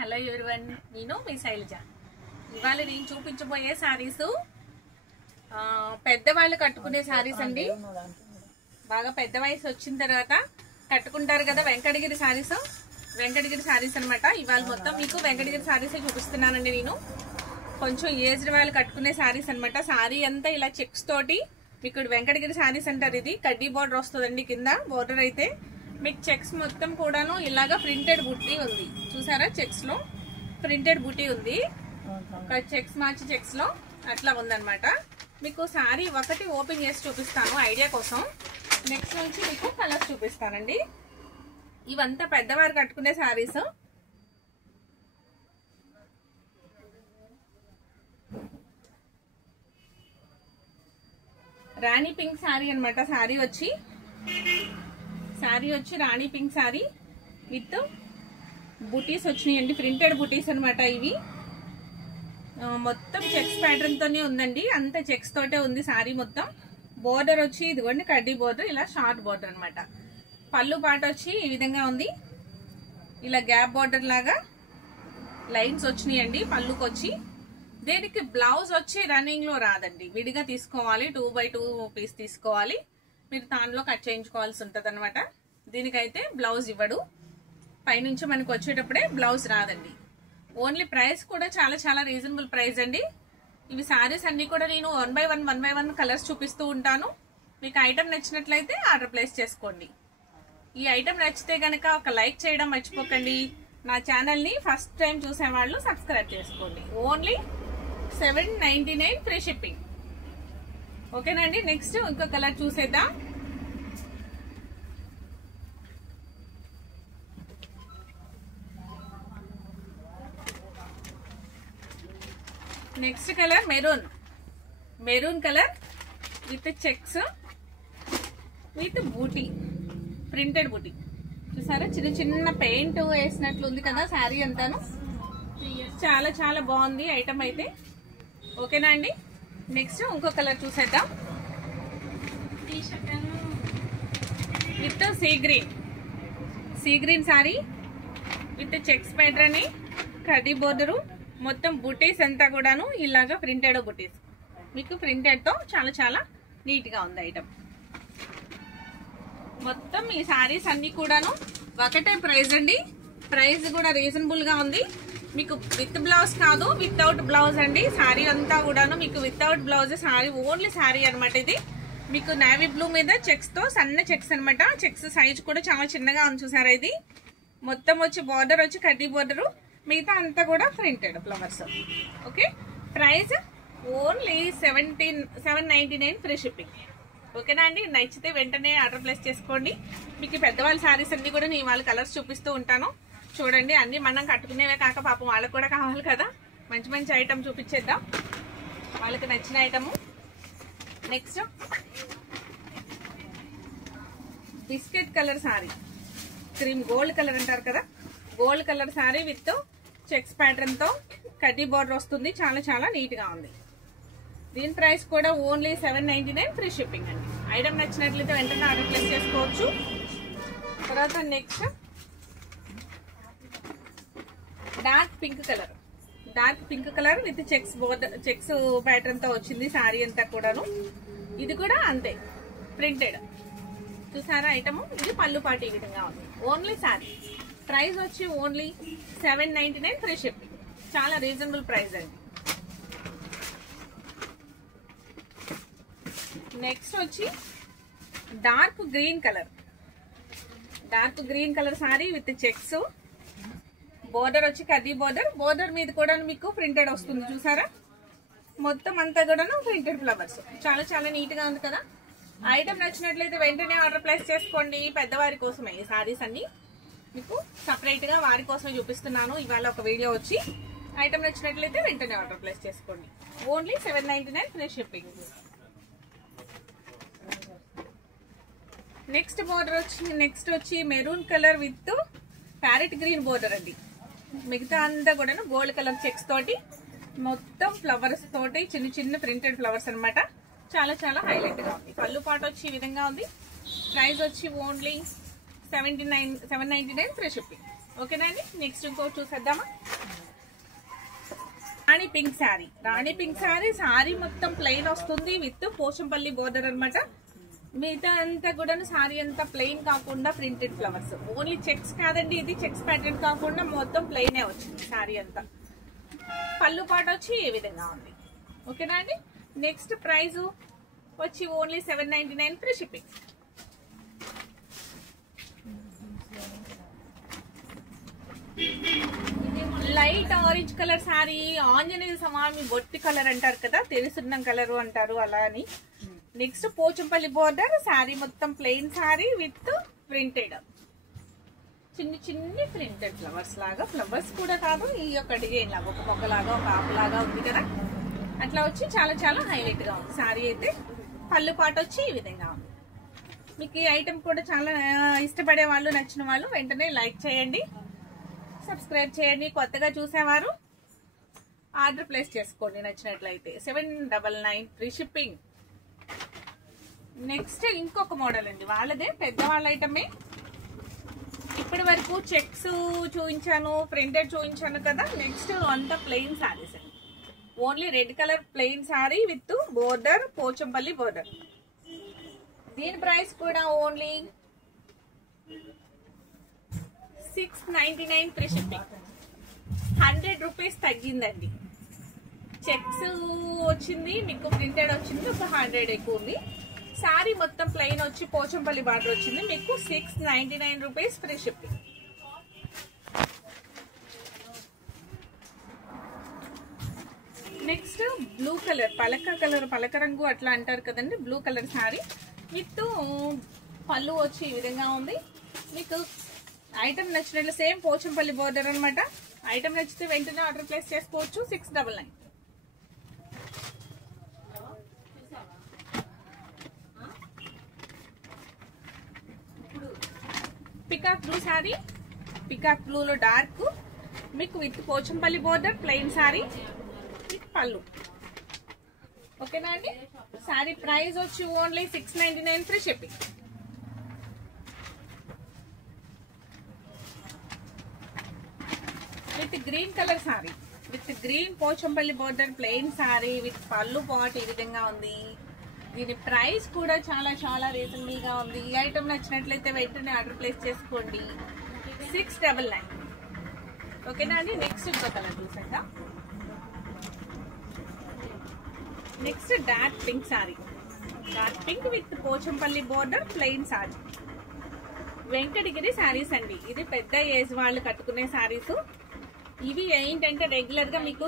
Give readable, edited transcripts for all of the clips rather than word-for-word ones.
Hello everyone, నేను మీ శైలజ. ఇవాళ నేను చూపించబోయే సారీస్ పెద్దవాళ్ళు కట్టుకునే సారీస్ అండి. బాగా పెద్ద వయసు వచ్చిన తర్వాత కట్టుకుంటారు కదా వెంకటగిరి సారీస్. వెంకటగిరి సారీస్ అనమాట. ఇవాళ మొత్తం మీకు వెంకటగిరి సారీస్ చూపిస్తున్నానండి. నేను కొంచెం ఏజ్డ్ వాళ్ళు కట్టుకునే సారీస్ అనమాట. సారీ అంతా ఇలా చెక్స్ తోటి మీకు వెంకటగిరి సారీస్ అంటారు. ఇది కడ్డీ బోర్డర్ వస్తుందండి. కింద బోర్డర్ అయితే మీకు చెక్స్ మొత్తం కూడాను ఇలాగా ప్రింటెడ్ బుట్టి ఉంది. చూసారా, చెక్స్ లో ప్రింటెడ్ బుట్టి ఉంది. ఒక చెక్స్ మార్చి చెక్స్ లో అట్లా ఉందన్నమాట. మీకు సారీ ఒకటి ఓపెన్ చేసి చూపిస్తాను ఐడియా కోసం. నెక్స్ట్ నుంచి మీకు కలర్స్ చూపిస్తానండి. ఇవంతా పెద్దవారు కట్టుకునే సారీస్. రాణి పింక్ సారీ అనమాట. సారీ వచ్చి రాణి పింక్ సారీ విత్ బుటీస్ వచ్చినాయండి. ప్రింటెడ్ బుటీస్ అనమాట. ఇవి మొత్తం చెక్స్ ప్యాటర్న్ తోనే ఉందండి. అంత చెక్స్ తోటే ఉంది సారీ మొత్తం. బోర్డర్ వచ్చి ఇదిగోండి కడ్డీ బోర్డర్, ఇలా షార్ట్ బోర్డర్ అనమాట. పళ్ళు పాట వచ్చి ఈ విధంగా ఉంది. ఇలా గ్యాప్ బోర్డర్ లాగా లైన్స్ వచ్చినాయండి పళ్ళుకి వచ్చి. దీనికి బ్లౌజ్ వచ్చి రన్నింగ్ లో రాదండి, విడిగా తీసుకోవాలి. 2x2 పీస్ తీసుకోవాలి. మీరు దానిలో కట్ చేయించుకోవాల్సి ఉంటుంది అనమాట. దీనికైతే బ్లౌజ్ ఇవ్వడు. పైనుంచి మనకు వచ్చేటప్పుడే బ్లౌజ్ రాదండి. ఓన్లీ ప్రైస్ కూడా చాలా చాలా రీజనబుల్ ప్రైస్ అండి. ఇవి సారీస్ అన్ని కూడా నేను 1x1 కలర్స్ చూపిస్తూ ఉంటాను. మీకు ఐటమ్ నచ్చినట్లయితే ఆర్డర్ ప్లేస్ చేసుకోండి. ఈ ఐటమ్ నచ్చితే గనక ఒక లైక్ చేయడం మర్చిపోకండి. నా ఛానల్ ని ఫస్ట్ టైం చూసేవాళ్ళు సబ్స్క్రైబ్ చేసుకోండి. Only 799 free shipping. ఓకేనండి. నెక్స్ట్ ఇంకో కలర్ చూసేద్దాం. Next colour maroon colour with checks with బూటీ, ప్రింటెడ్ బూటీ. చూసారా, చిన్న చిన్న పెయింట్ వేసినట్లు ఉంది కదా శారీ అంతాను. చాలా చాలా బాగుంది ఐటమ్ అయితే. ఓకేనా అండి. నెక్స్ట్ ఇంకో కలర్ చూసేద్దాం. With sea green sorry with checks pattern, కడ్డీ బోర్డరు, మొత్తం బుటీస్ అంతా కూడాను ఇలాగా ప్రింటెడ్ బుటీస్. మీకు ప్రింటెడ్ తో చాలా చాలా నీట్ గా ఉంది ఐటమ్. మొత్తం ఈ సారీస్ అన్ని కూడాను ఒకటే ప్రైస్ అండి. ప్రైస్ కూడా రీజనబుల్ గా ఉంది. మీకు విత్ బ్లౌజ్ కాదు, వితౌట్ బ్లౌజ్ అండి. సారీ అంతా కూడాను మీకు without blouse sorry, only sorry అనమాట. ఇది మీకు నేవీ బ్లూ మీద చెక్స్ తో సన్న చెక్స్ అనమాట. చెక్స్ సైజ్ కూడా చాలా చిన్నగా ఉంది. చూసారా, ఇది మొత్తం వచ్చి బార్డర్ వచ్చి కడ్డీ బార్డరు, మిగతా అంతా కూడా printed flowers. Okay, price only 799 free shipping. ఓకేనా అండి. నచ్చితే వెంటనే ఆర్డర్ ప్లేస్ చేసుకోండి. మీకు పెద్దవాళ్ళ సారీస్ అన్ని కూడా నేను వాళ్ళ కలర్స్ చూపిస్తూ ఉంటాను. చూడండి, అన్ని మనం కట్టుకునేవే కాక పాపం వాళ్ళకు కూడా కావాలి కదా. మంచి మంచి ఐటమ్ చూపించేద్దాం, వాళ్ళకి నచ్చిన item. Next biscuit colour sorry, cream gold colour అంటారు కదా, gold colour sorry with checks pattern తో కడ్డీ బార్డర్ వస్తుంది. చాలా చాలా నీట్ గా ఉంది. దీని ప్రైస్ కూడా ఓన్లీ 799 ఫ్రీ షిప్పింగ్ అండి. ఐటమ్ నచ్చినట్లయితే వెంటనే ఆర్డర్ ప్లేస్ చేసుకోవచ్చు. తర్వాత next dark pink colour with checks border, checks pattern తో వచ్చింది సారీ అంతా కూడాను. ఇది కూడా అంతే ప్రింటెడ్. చూసారా ఐటమ్. ఇది పళ్ళు పాటు ఈ విధంగా ఉంది. ఓన్లీ సారీ ప్రైస్ వచ్చి ఓన్లీ 799 ఫ్రీ షిప్పింగ్. చాలా రీజనబుల్ ప్రైస్ అండి. నెక్స్ట్ వచ్చి dark green colour sorry with checks, border వచ్చి కడ్డీ బోర్డర్ మీద కూడా మీకు ప్రింటెడ్ వస్తుంది. చూసారా, మొత్తం అంతా కూడాను ప్రింటెడ్ ఫ్లవర్స్. చాలా చాలా నీట్ గా ఉంది కదా. ఐటమ్ నచ్చినట్లయితే వెంటనే ఆర్డర్ ప్లేస్ చేసుకోండి. పెద్దవారి కోసమే ఈ సారీస్ అన్ని మీకు సపరేట్ గా వారి కోసమే చూపిస్తున్నాను ఇవాళ ఒక వీడియో వచ్చి. ఐటమ్ నచ్చినట్లయితే వెంటనే ఆర్డర్ ప్లేస్ చేసుకోండి. Only 799 free shipping. నెక్స్ట్ వచ్చి maroon colour with parrot green border అండి. మిగతా అంతా కూడా గోల్డ్ కలర్ చెక్స్ తోటి మొత్తం ఫ్లవర్స్ తోటి చిన్న చిన్న ప్రింటెడ్ ఫ్లవర్స్ అనమాట. చాలా చాలా హైలైట్ గా ఉంది. పళ్ళు పాట వచ్చి ఈ విధంగా ఉంది. ప్రైస్ వచ్చి ఓన్లీ 799 ఫ్రీ షిప్పింగ్. ఓకేనా అండి. నెక్స్ట్ ఇంకోటి చూసేద్దామా. రాణి పింక్ శారీ. రాణి పింక్ శారీ, శారీ మొత్తం ప్లెయిన్ వస్తుంది విత్ పోచంపల్లి బోర్డర్ అనమాట. మిగతా అంతా కూడా శారీ అంతా ప్లెయిన్ కాకుండా ప్రింటెడ్ ఫ్లవర్స్. ఓన్లీ చెక్స్ కాదండి, ఇది చెక్స్ ప్యాటర్న్ కాకుండా మొత్తం ప్లెయినే వచ్చింది శారీ అంతా. పళ్ళు పాట వచ్చి ఏ విధంగా ఉంది. ఓకేనా అండి. నెక్స్ట్ ప్రైస్ వచ్చి only 799 free shipping. Light orange colour sari, Anjaneya Swamy బొట్టి కలర్ అంటారు కదా, తెలుసున్న కలర్ అంటారు అలా అని. నెక్స్ట్ పోచంపల్లి బోర్డర్, శారీ మొత్తం ప్లెయిన్ శారీ విత్ ప్రింటెడ్ చిన్ని చిన్ని ప్రింటెడ్ ఫ్లవర్స్ లాగా. ఫ్లవర్స్ కూడా కాదు, ఈ యొక్క డిజైన్ లాగా ఒక మొక్కలాగా ఒక ఆకు లాగా ఉంది కదా, అట్లా వచ్చి చాలా చాలా హైలైట్ గా ఉంది శారీ అయితే. పళ్ళు పాట వచ్చి ఈ విధంగా ఉంది. మీకు ఈ ఐటమ్ కూడా చాలా ఇష్టపడే వాళ్ళు, నచ్చిన వాళ్ళు వెంటనే లైక్ చేయండి, సబ్స్క్రైబ్ చేయండి. కొత్తగా చూసేవారు ఆర్డర్ ప్లేస్ చేసుకోండి నచ్చినట్లయితే. 799 ఫ్రీ షిప్పింగ్. నెక్స్ట్ ఇంకొక మోడల్ అండి, వాళ్ళదే పెద్దవాళ్ళ ఐటమే. ఇప్పటి వరకు చెక్స్ చూపించాను, ప్రింటెడ్ చూపించాను కదా. నెక్స్ట్ అంతా ప్లెయిన్ శారీస్ అండి. ఓన్లీ red colour plain sari with border, Pochampalli border. దీని ప్రైస్ కూడా ఓన్లీ 699 ఫ్రీ షిప్పింగ్. 100 రూపీస్ తగ్గిందండి. చెక్స్ వచ్చింది మీకు, ప్రింటెడ్ వచ్చింది ఒక 100 ఎక్కువ ఉంది. శారీ మొత్తం ప్లెయిన్ వచ్చి పోచంపల్లి బార్డర్ వచ్చింది మీకు 699 rupees free shipping. Next blue colour, పలక రంగు అట్లా అంటారు కదండి, బ్లూ కలర్ శారీ విత్ పళ్ళు వచ్చి ఈ విధంగా ఉంది. మీకు ఐటమ్ నచ్చినట్లు సేమ్ పోచంపల్లి బోర్డర్ అనమాట. ఐటమ్ నచ్చితే వెంటనే ఆర్డర్ ప్లేస్ చేసుకోవచ్చు. 699. పికాక్ బ్లూ శారీ, పికాక్ బ్లూలో డార్క్ మీకు with Pochampally border, plain sari with పళ్ళు. ఓకేనా అండి. శారీ ప్రైస్ వచ్చి only 699 free shipping. With green colour sari, with green Pochampalli border, plain sari with పళ్ళు పాట్ ఈ విధంగా ఉంది. దీని ప్రైస్ కూడా చాలా చాలా రీజనబుల్ గా ఉంది. ఈ ఐటమ్ నచ్చినట్లయితే వెంటనే ఆర్డర్ ప్లేస్ చేసుకోండి. 699. ఓకేనా అండి. నెక్స్ట్ ఇంకో కలర్ చూసాక. Next dark pink sari, dark pink with Pochampally border, plain sari. Venkatagiri saris అండి. ఇది పెద్ద ఏజ్ వాళ్ళు కట్టుకునే శారీస్. ఇవి ఏంటంటే రెగ్యులర్ గా మీకు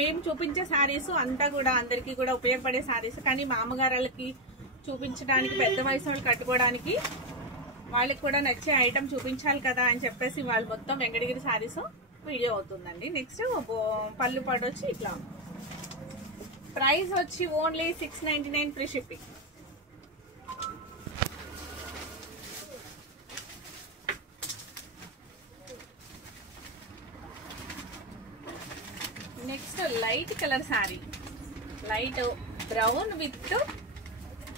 మేము చూపించే శారీస్ అంతా కూడా అందరికి కూడా ఉపయోగపడే శారీస్. కానీ మామగారులకి చూపించడానికి, పెద్ద వయసు వాళ్ళు కట్టుకోవడానికి, వాళ్ళకి కూడా నచ్చే ఐటమ్ చూపించాలి కదా అని చెప్పేసి వాళ్ళు మొత్తం వెంకటగిరి శారీస్ వీడియో అవుతుందండి. నెక్స్ట్ పళ్ళు పాటు వచ్చి ఇట్లా. ప్రైస్ వచ్చి only 699 free shipping. Next light colour sari, light brown with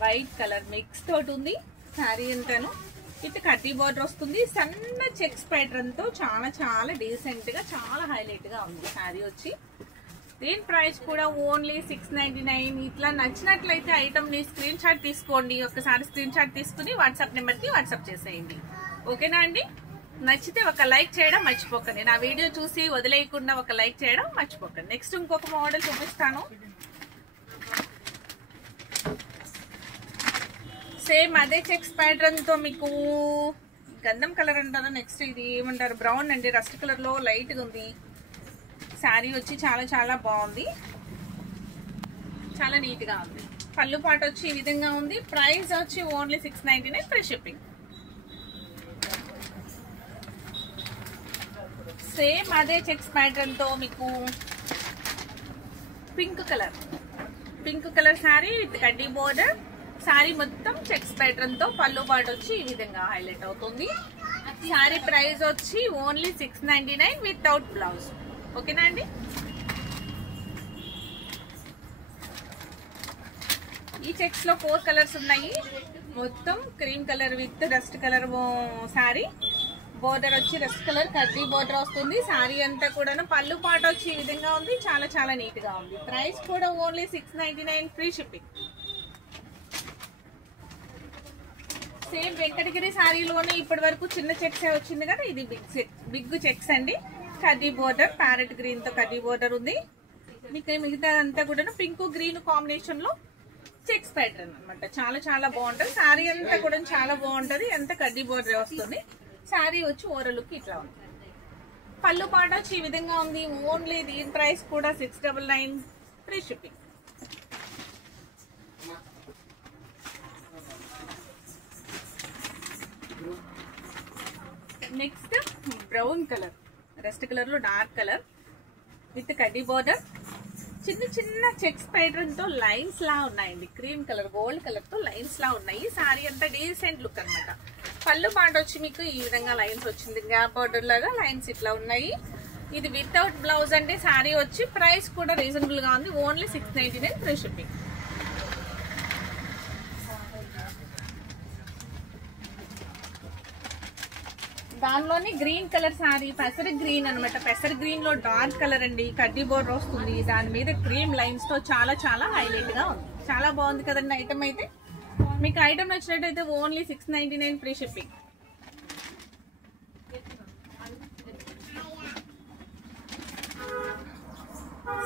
white colour mix తోటి ఉంది శారీ అంతాను. విత్ కడ్డీ బార్డర్ వస్తుంది, సన్న చెక్స్ ప్యాటర్న్ తో చాలా చాలా డీసెంట్ గా, చాలా హైలైట్ గా ఉంది శారీ వచ్చి. దీని ప్రైస్ కూడా ఓన్లీ 699. ఇట్లా నచ్చినట్లయితే ఐటమ్ ని స్క్రీన్ షాట్ తీసుకోండి. ఒకసారి స్క్రీన్ షాట్ తీసుకుని వాట్సాప్ నెంబర్ కి వాట్సాప్ చేసేయండి. ఓకేనా అండి. నచ్చితే ఒక లైక్ చేయడం మర్చిపోకండి. నా వీడియో చూసి వదిలేయకుండా ఒక లైక్ చేయడం మర్చిపోకండి. నెక్స్ట్ ఇంకొక మోడల్ చూపిస్తాను. సేమ్ అదే చెక్స్ ప్యాటర్న్ తో మీకు గంధం కలర్ అంటారు. నెక్స్ట్ ఇది ఏమంటారు, బ్రౌన్ అండి, రస్ట్ కలర్ లో లైట్ గా ఉంది. శారీ వచ్చి చాలా చాలా బాగుంది, చాలా నీట్ గా ఉంది. పళ్ళు పాట వచ్చి ఈ విధంగా ఉంది. ప్రైస్ వచ్చి ఓన్లీ 699 ఫ్రీ షిప్పింగ్. సేమ్ అదే చెక్స్ ప్యాటర్న్ తో మీకు పింక్ కలర్ శారీ విత్ కడ్డీ బోర్డర్, శారీ మొత్తం చెక్స్ ప్యాటర్న్ తో పళ్ళు పాటు వచ్చి ఈ విధంగా హైలైట్ అవుతుంది. శారీ ప్రైస్ వచ్చి ఓన్లీ 699 వితౌట్ బ్లౌజ్. ఓకేనా అండి. ఈ చెక్స్ లో 4 కలర్స్ ఉన్నాయి. మొత్తం cream colour with dust colour sari border వచ్చి రెస్ట్ కలర్ కడ్డీ బోర్డర్ వస్తుంది. సారీ అంతా కూడా పళ్ళు పాట వచ్చి ఈ విధంగా ఉంది. చాలా చాలా నీట్ గా ఉంది. ప్రైస్ కూడా only 699 free shipping. Same Venkatagiri సారీలోనే ఇప్పటి వరకు చిన్న చెక్స్ వచ్చింది కదా, ఇది బిగ్ చెక్స్ అండి. కడ్డీ బోర్డర్ ప్యారెట్ గ్రీన్ తో కడ్డీ బోర్డర్ ఉంది. మీకు మిగతా అంతా కూడా పింక్ గ్రీన్ కాంబినేషన్ లో చెక్స్ ప్యాటర్న్ అనమాట. చాలా చాలా బాగుంటది. సారీ అంతా కూడా చాలా బాగుంటది. అంత కడ్డీ బోర్డర్ వస్తుంది. సారీ వచ్చి ఓవరాల్ లుక్ ఇట్లా ఉంది. పళ్ళు పాట వచ్చి ఈ విధంగా ఉంది. ఓన్లీ దీని ప్రైస్ కూడా 699 free shipping. Next brown colour, rest colour లో డార్క్ కలర్ విత్ కడ్డీ బోర్డర్. చిన్న చిన్న చెక్స్ ప్యాటర్న్ తో లైన్స్ లా ఉన్నాయండి. క్రీమ్ కలర్ గోల్డ్ కలర్ తో లైన్స్ లా ఉన్నాయి. సారీ అంతా డీసెంట్ లుక్ అనమాట. పళ్ళు పాట వచ్చి మీకు ఈ విధంగా లైన్స్ వచ్చింది. గ్యాప్ బార్డర్ లాగా లైన్స్ ఇట్లా ఉన్నాయి. ఇది వితౌట్ బ్లౌజ్ అంటే సారీ వచ్చి ప్రైస్ కూడా రీజనబుల్ గా ఉంది. Only 699 free shipping. దానిలోని గ్రీన్ కలర్ సారీ పెసర్ గ్రీన్ అనమాట. పెసర్ గ్రీన్ లో డార్క్ కలర్ అండి. కడ్డీ బోర్డర్ వస్తుంది. దాని మీద క్రీమ్ లైన్స్ తో చాలా చాలా హైలైట్ గా ఉంది. చాలా బాగుంది కదండి ఐటమ్ అయితే. మీకు ఐటమ్ నచ్చినట్టయితే ఓన్లీ 699 ఫ్రీ షిప్పింగ్.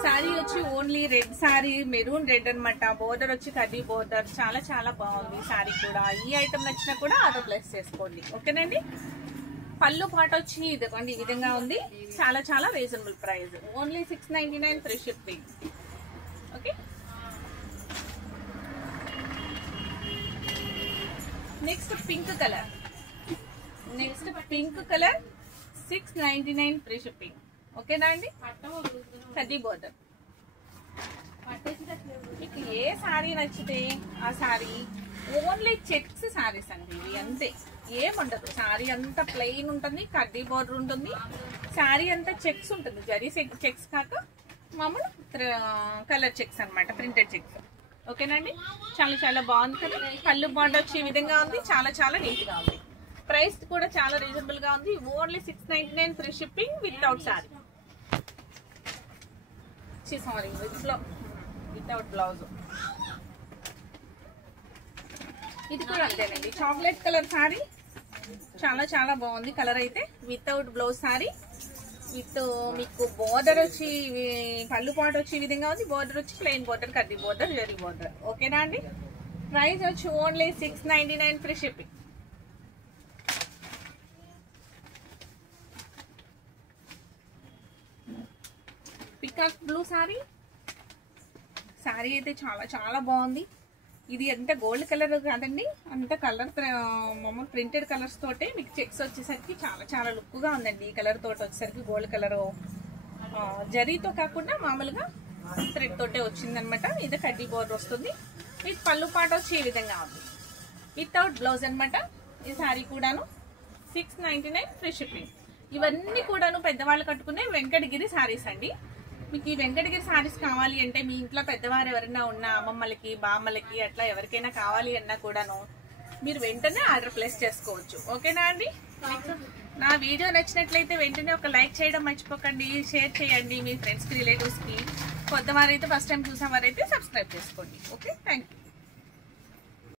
సారీ వచ్చి only red sorry, maroon red అనమాట. బోర్డర్ వచ్చి కడ్డీ బోర్డర్. చాలా చాలా బాగుంది సారీ కూడా. ఈ ఐటమ్ నచ్చినా కూడా ఆర్డర్ ప్లేస్ చేసుకోండి. ఓకేనండి. పళ్ళు పాట వచ్చి ఇదిగోండి ఈ విధంగా ఉంది. చాలా చాలా reasonable price. Only 699 free shipping. Okay. Next pink colour. Next pink colour 699 free shipping. ఓకేనా అండి. కడ్డీ బోర్డర్. మీకు ఏ సారీ నచ్చితే ఆ సారీ. ఓన్లీ చెక్స్ సారీస్ అండి ఇవి, అంతే. ఏముండదు. సారీ అంతా ప్లెయిన్ ఉంటుంది. కడ్డీ బోర్డర్ ఉంటుంది. సారీ అంతా చెక్స్ ఉంటుంది. జరీ చెక్స్ కాక మామూలు కలర్ చెక్స్ అనమాట. Printed checks. ఓకేనండి. చాలా చాలా బాగుంది కదా. పళ్ళు బార్డర్ వచ్చి ఈ విధంగా ఉంది. చాలా చాలా నీట్ గా ఉంది. ప్రైస్ కూడా చాలా రీజనబుల్ గా ఉంది. Only 699 free shipping without sorry. Sorry without blouse. ఇది కూడా అంతేనండి. Chocolate colour sorry. చాలా చాలా బాగుంది కలర్ అయితే. వితౌట్ బ్లౌజ్ సారీ విత్ మీకు బోర్డర్ వచ్చి పళ్ళు పాట వచ్చి ఈ విధంగా ఉంది. బోర్డర్ వచ్చి ప్లెయిన్ బోర్డర్, కడ్డీ బోర్డర్, జరీ బోర్డర్. ఓకేనా అండి. ప్రైస్ వచ్చి only 699 free shipping. Peacock blue sorry. Sorry అయితే చాలా చాలా బాగుంది. ఇది ఎంత గోల్డ్ కలర్ కాదండి, అంత కలర్ మామూలు ప్రింటెడ్ కలర్స్ తోటే మీకు చెక్స్ వచ్చేసరికి చాలా చాలా లుక్ గా ఉందండి. ఈ కలర్ తోటి వచ్చేసరికి గోల్డ్ కలర్ జరీతో కాకుండా మామూలుగా థ్రెడ్ తోటే వచ్చిందనమాట. ఇది కడ్డీ బోర్డర్ వస్తుంది. ఇది పళ్ళు పాట వచ్చి ఈ విధంగా ఉంది. వితౌట్ బ్లౌజ్ అనమాట. ఈ సారీ కూడాను 699 ఫ్రీ షిప్పింగ్. ఇవన్నీ కూడాను పెద్దవాళ్ళు కట్టుకునే వెంకటగిరి సారీస్ అండి. మీకు ఈ వెంకటగిరి సారీస్ కావాలి అంటే మీ ఇంట్లో పెద్దవారు ఎవరైనా ఉన్న అమ్మమ్మలకి, బామ్మలకి అట్లా ఎవరికైనా కావాలి అన్నా కూడాను మీరు వెంటనే ఆర్డర్ ప్లేస్ చేసుకోవచ్చు. ఓకేనా అండి. నా వీడియో నచ్చినట్లయితే వెంటనే ఒక లైక్ చేయడం మర్చిపోకండి. షేర్ చేయండి మీ ఫ్రెండ్స్ కి, రిలేటివ్స్ కి. కొత్తవారైతే ఫస్ట్ టైం చూసేవారైతే సబ్స్క్రైబ్ చేసుకోండి. Okay, thank you.